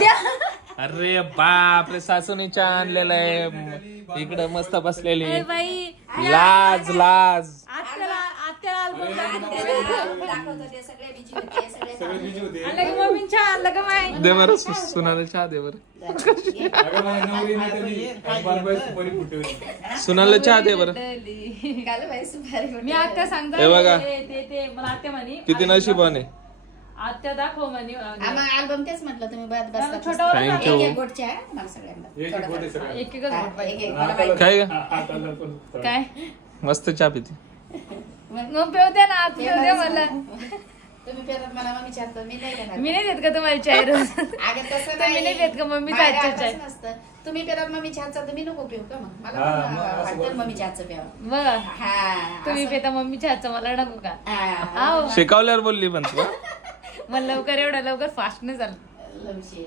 उद्या अरे बाप रे, सासूने चहा आणलेला आहे इकडे मस्त बसलेली. बाई लाज लाज. मम्मी चहा आणलं का माय? दे बरं सुनाला चहा दे बरं. सुनाला चहा दे बरं. मी आत्या सांगतो हे बघा. ते मला आत्या म्हणे किती नशिबाने. आत्या दाखव म्हणे अल्बम तेच म्हटलं तुम्ही छोटा थँक्यू. एक गोट चहा मला सगळ्यांना एक एकच गोट पाहिजे. काय काय मस्त चहा पिते. मग पेवते ना आत पेवते मला. तुम्ही पेरत मला मम्मी चहा मी नाही देणार. मी नाही देत का तुम्हाला चाय रोज? अगं तसं तुम्ही नाही देत का मम्मीचा हातचा चाय? नसतं. तुम्ही पेरत मम्मी चहाचा तर मी नको पिऊ का मग मला वाटतं मम्मी चहाचं प्यावं. बघा हा तुम्ही पेता मम्मीच्या हातचं मला नको का? हा शिकवल्यावर बोलली पण तू. मला लवकर एवढं लवकर फास्ट नाही झालं. लवशी